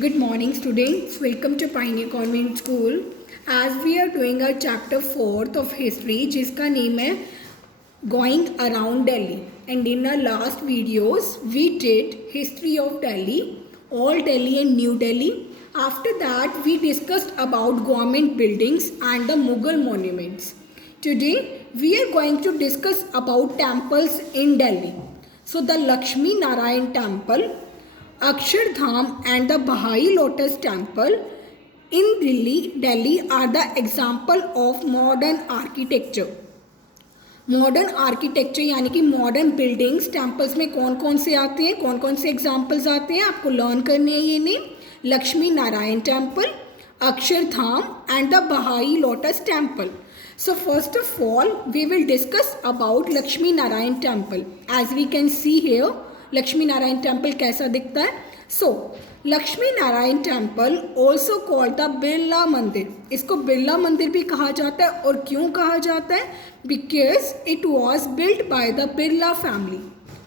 Good morning, students. Welcome to Pioneer Convent School. As we are doing our chapter 4th of history, जिसका name है Going Around Delhi. And in our last videos, we did history of Delhi, Old Delhi and New Delhi. After that, we discussed about government buildings and the Mughal monuments. Today, we are going to discuss about temples in Delhi. So, the Lakshmi Narayan Temple, Akshardham and the Bahai Lotus Temple in Delhi are the example of modern architecture. Modern architecture यानी कि modern buildings temples में कौन कौन से आते हैं, कौन कौन से एग्जाम्पल्स आते हैं, आपको लर्न करने हैं ये name. Lakshmi Narayan temple, Akshardham and the Bahai lotus temple. So first of all, we will discuss about Lakshmi Narayan Temple. As we can see here, Lakshmi Narayan Temple कैसा दिखता है. So Lakshmi Narayan temple also called the Birla मंदिर. इसको बिरला मंदिर भी कहा जाता है. और क्यों कहा जाता है? Because it was built by the Birla family.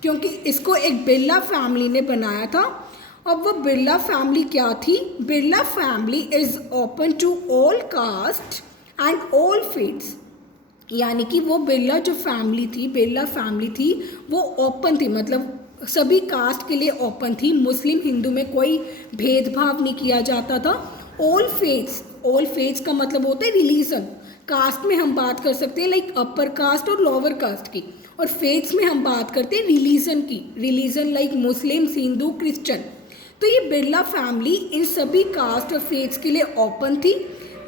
क्योंकि इसको एक बिरला फैमिली ने बनाया था. अब वो बिरला फैमिली क्या थी? Birla family is open to all caste and all faiths. यानी कि वो बिरला जो फैमिली थी, बिरला फैमिली थी, वो ओपन थी, मतलब सभी कास्ट के लिए ओपन थी. मुस्लिम हिंदू में कोई भेदभाव नहीं किया जाता था. ऑल फेथ्स का मतलब होता है रिलीजन. कास्ट में हम बात कर सकते हैं लाइक अपर कास्ट और लोअर कास्ट की, और फेथ्स में हम बात करते हैं रिलीजन की. रिलीजन लाइक मुस्लिम, हिंदू, क्रिश्चियन. तो ये बिरला फैमिली इन सभी कास्ट और फेथ्स के लिए ओपन थी.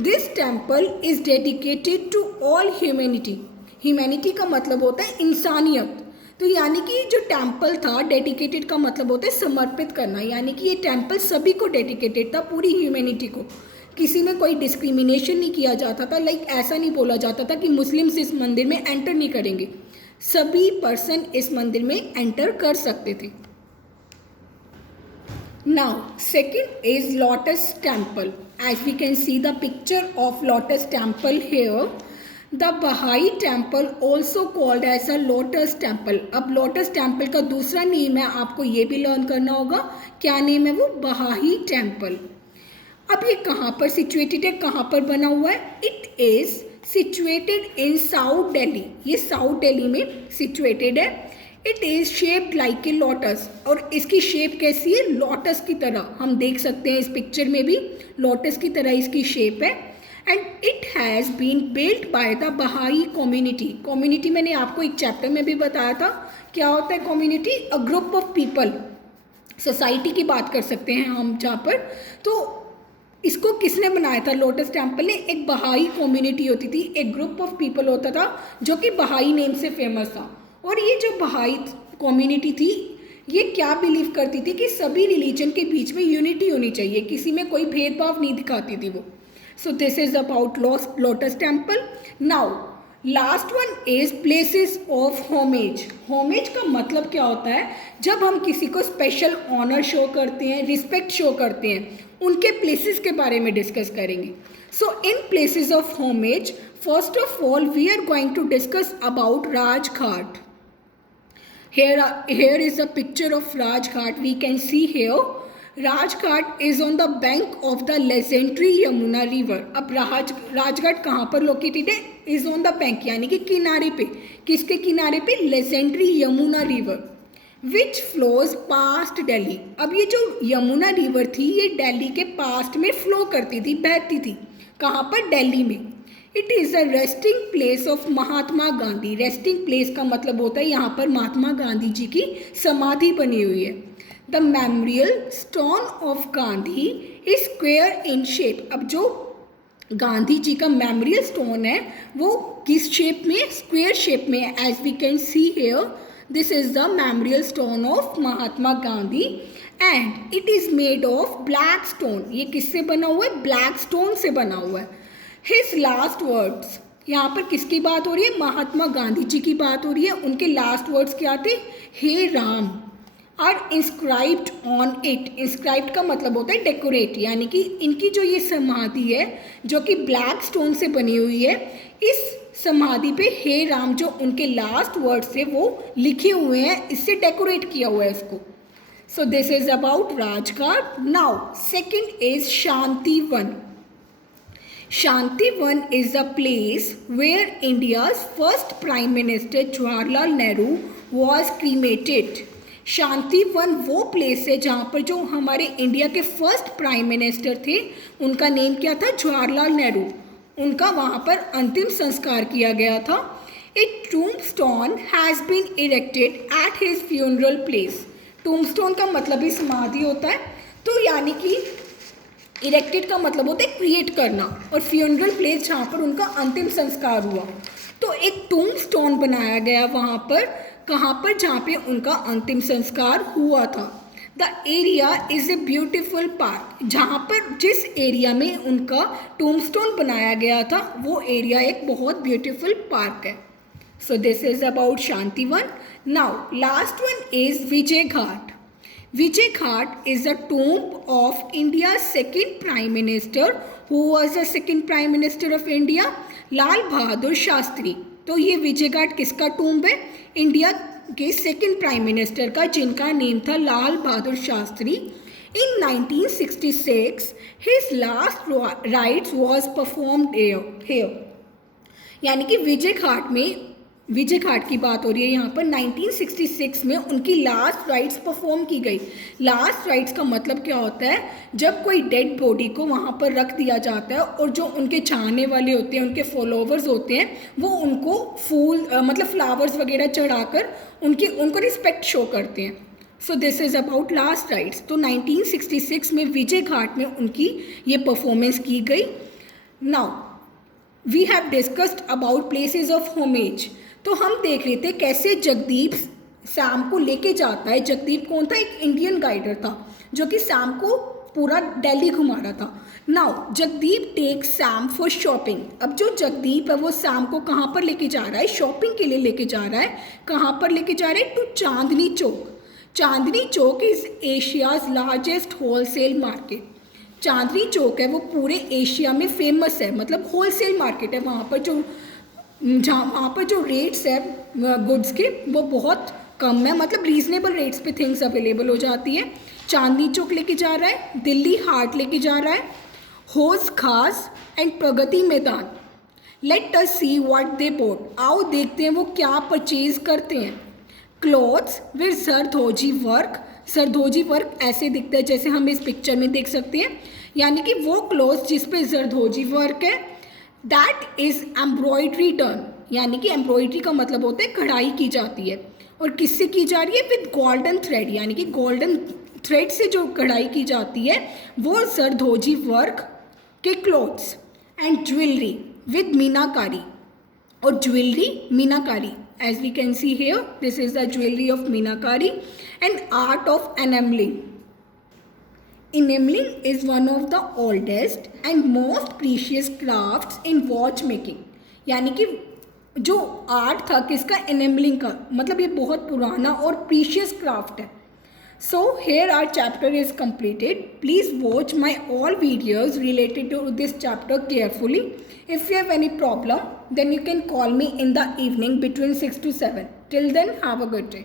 This temple is dedicated to all humanity. Humanity का मतलब होता है इंसानियत. तो यानी कि जो टेम्पल था, डेडिकेटेड का मतलब होता है समर्पित करना. यानी कि ये टेम्पल सभी को डेडिकेटेड था, पूरी ह्यूमैनिटी को. किसी में कोई डिस्क्रिमिनेशन नहीं किया जाता था. लाइक ऐसा नहीं बोला जाता था कि मुस्लिम्स इस मंदिर में एंटर नहीं करेंगे. सभी पर्सन इस मंदिर में एंटर कर सकते थे. Now second is lotus temple. As we can see the picture of lotus temple here. The Bahai temple also called as a lotus temple. अब लोटस टेम्पल का दूसरा नेम है, आपको ये भी लर्न करना होगा. क्या नेम है वो? बहाई टेम्पल. अब ये कहाँ पर सिचुएटेड है, कहाँ पर बना हुआ है? It is situated in south Delhi. ये साउथ दिल्ली में सिचुएटेड है. It is shaped like a lotus. और इसकी शेप कैसी है? लोटस की तरह. हम देख सकते हैं इस पिक्चर में भी लोटस की तरह इसकी शेप है. And it has been built by the Bahai community. Community मैंने आपको एक चैप्टर में भी बताया था. क्या होता है community? A group of people. Society की बात कर सकते हैं हम जहाँ पर. तो इसको किसने बनाया था? लोटस टेम्पल ने. एक बहाई कम्युनिटी होती थी, एक ग्रुप ऑफ पीपल होता था जो कि बहाई नेम से फेमस था. और ये जो बहाई कम्युनिटी थी, ये क्या बिलीव करती थी कि सभी रिलीजन के बीच में यूनिटी होनी चाहिए, किसी में कोई भेदभाव नहीं दिखाती थी वो. So this is about Lotus Temple. Now last one is places of homage. Homage का मतलब क्या होता है? जब हम किसी को स्पेशल ऑनर शो करते हैं, रिस्पेक्ट शो करते हैं, उनके प्लेसेस के बारे में डिस्कस करेंगे. So in places of homage, first of all we are going to discuss about Rajghat. Here is a picture of Rajghat. We can see here. Rajghat is on the bank of the legendary Yamuna river. अब राजघाट कहाँ पर located है? Is on the bank यानी कि किनारे पे. किसके किनारे पे? Legendary Yamuna river which flows past Delhi. अब ये जो यमुना रिवर थी, ये दिल्ली के पास्ट में फ्लो करती थी, बहती थी. कहाँ पर? दिल्ली में. It is a resting place of Mahatma Gandhi. Resting place का मतलब होता है यहाँ पर महात्मा गांधी जी की समाधि बनी हुई है. The memorial stone of Gandhi is square in shape. अब जो गांधी जी का मेमोरियल स्टोन है वो किस शेप में? स्क्वेयर शेप में. As we can see here, this is the memorial stone of Mahatma Gandhi and it is made of black stone. ये किससे बना हुआ है? ब्लैक स्टोन से बना हुआ है. His last words. यहाँ पर किसकी बात हो रही है? महात्मा गांधी जी की बात हो रही है. उनके लास्ट वर्ड्स क्या थे? हे Ram are inscribed on it. Inscribed का मतलब होता है डेकोरेट. यानी कि इनकी जो ये समाधि है जो कि ब्लैक स्टोन से बनी हुई है, इस समाधि पे हे राम जो उनके लास्ट वर्ड्स थे वो लिखे हुए हैं, इससे डेकोरेट किया हुआ है इसको. So this is about Rajghat. Now second is Shantivan. Shantivan is a place where India's first Prime Minister Jawaharlal Nehru was cremated. Shantivan वो प्लेस है जहाँ पर जो हमारे इंडिया के फर्स्ट प्राइम मिनिस्टर थे, उनका नेम क्या था? जवाहरलाल नेहरू। उनका वहाँ पर अंतिम संस्कार किया गया था। A tombstone has been erected at his funeral place. Tombstone का मतलब ही समाधि होता है, तो यानी कि इरेक्टेड का मतलब होता है क्रिएट करना, और फ्यूनरल प्लेस जहाँ पर उनका अंतिम संस्कार हुआ। तो एक टूम्बस्टोन बनाया गया वहाँ पर, कहाँ पर? जहाँ पे उनका अंतिम संस्कार हुआ था। The area is a beautiful park. जहाँ पर जिस एरिया में उनका टूम्बस्टोन बनाया गया था वो एरिया एक बहुत ब्यूटिफुल पार्क है। So this is about Shantivan. Now last one is Vijay Ghat. Vijay Ghat is the tomb of India second prime minister. Who was the second prime minister of India? Lal Bahadur Shastri. तो ये विजय घाट किसका टूम्ब है? इंडिया के सेकेंड प्राइम मिनिस्टर का, जिनका name था Lal Bahadur Shastri. In 1966 his last rites was performed here. यानी कि विजय घाट की बात हो रही है यहाँ पर। 1966 में उनकी लास्ट राइट्स परफॉर्म की गई। लास्ट राइट्स का मतलब क्या होता है? जब कोई डेड बॉडी को वहाँ पर रख दिया जाता है और जो उनके चाहने वाले होते हैं, उनके फॉलोवर्स होते हैं, वो उनको फूल मतलब फ्लावर्स वगैरह चढ़ाकर उनको रिस्पेक्ट शो करते हैं। So this is about last rites. तो 1966 में विजय घाट में उनकी ये परफॉर्मेंस की गई। Now we have discussed about places of homage. तो हम देख रहे थे कैसे जगदीप सैम को लेके जाता है। जगदीप कौन था? एक इंडियन गाइडर था जो कि सैम को पूरा दिल्ली घुमा रहा था। Now Jagdeep take Sam for shopping. अब जो जगदीप है वो सैम को कहाँ पर लेके जा रहा है? शॉपिंग के लिए लेके जा रहा है। कहाँ पर लेके जा रहे हैं? To Chandni Chowk. Chandni Chowk is Asia's largest wholesale market. Chandni Chowk है वो पूरे एशिया में फेमस है, मतलब होलसेल मार्केट है। वहाँ पर जो रेट्स है गुड्स के वो बहुत कम है, मतलब रीजनेबल रेट्स पे थिंग्स अवेलेबल हो जाती है। चांदनी चौक लेके जा रहा है, दिल्ली हाट लेके जा रहा है, हौज खास and Pragati Maidan. Let us see what they bought. आओ देखते हैं वो क्या परचेज करते हैं। Clothes with zardozi work. Zardozi work ऐसे दिखता है जैसे हम इस पिक्चर में देख सकते हैं, यानी कि वो क्लॉथ्स जिस पे सरदोजी वर्क है। दैट इज एम्ब्रॉयडरी डन, यानी कि एम्ब्रॉयडरी का मतलब होता है कढ़ाई की जाती है। और किससे की जा रही है? विद गोल्डन थ्रेड, यानी कि गोल्डन थ्रेड से जो कढ़ाई की जाती है वो सरदोजी वर्क के क्लॉथ्स। एंड ज्वेलरी विद मीनाकारी, और jewellery meenakari. As we can see here, this is the jewelry of Meenakari and art of enameling. Enameling is one of the oldest and most precious crafts in watchmaking. यानी कि जो art था किसका? एनेमलिंग का, मतलब ये बहुत पुराना और प्रीशियस क्राफ्ट है। So here our chapter is completed. Please watch my all videos related to this chapter carefully. If you have any problem, then you can call me in the evening between 6 to 7. Till then, have a good day.